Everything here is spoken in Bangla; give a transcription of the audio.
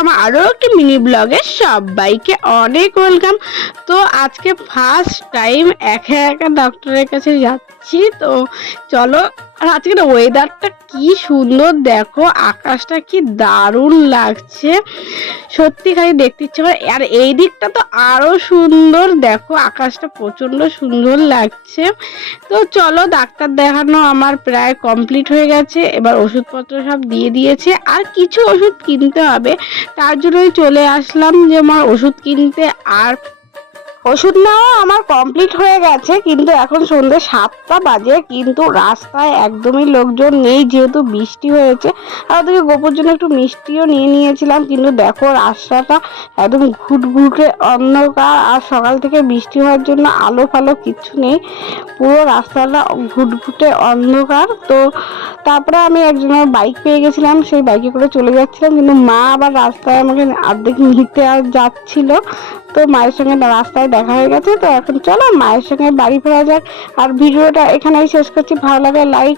আমার আরও একটি মিনি ব্লগে সবাইকে অনেক ওয়েলকাম। তো আজকে ফার্স্ট টাইম একা একা ডক্টরের কাছে যাচ্ছি। তো চলো। আর আজকের ওয়েদারটা কি সুন্দর, দেখো আকাশটা কি দারুণ লাগছে, সত্যি খালি দেখতে ইচ্ছে করে। আর এই দিকটা তো আরো সুন্দর, দেখো আকাশটা প্রচন্ড সুন্দর লাগছে। তো চলো, ডাক্তার দেখানো আমার প্রায় কমপ্লিট হয়ে গেছে, এবার ওষুধপত্র সব দিয়ে দিয়েছে, আর কিছু ওষুধ কিনতে হবে, তার জন্যই চলে আসলাম যে আমার ওষুধ কিনতে। আর ওষুধ নেওয়া আমার কমপ্লিট হয়ে গেছে, কিন্তু এখন সন্ধ্যে 7টা বাজে, কিন্তু রাস্তায় একদমই লোকজন নেই যেহেতু বৃষ্টি হয়েছে। আর ওদিকে গোপুর জন্য একটু মিষ্টিও নিয়ে নিয়েছিলাম, কিন্তু দেখো রাস্তাটা একদম ঘুটঘুটে অন্ধকার, আর সকাল থেকে বৃষ্টি হওয়ার জন্য আলো ফালো কিচ্ছু নেই, পুরো রাস্তাটা ঘুটঘুটে অন্ধকার। তো তারপরে আমি একজনের বাইক পেয়ে গেছিলাম, সেই বাইকে করে চলে যাচ্ছিলাম, কিন্তু মা আবার রাস্তায় আমাকে অর্ধেক নিতে আর যাচ্ছিল। তো মায়ের সঙ্গে রাস্তায় দেখা হয়ে গেছে। তো এখন চলো মায়ের সঙ্গে বাড়ি ফেরা যাক। আর ভিডিওটা এখানেই শেষ করছি। ভালো লাগে লাইক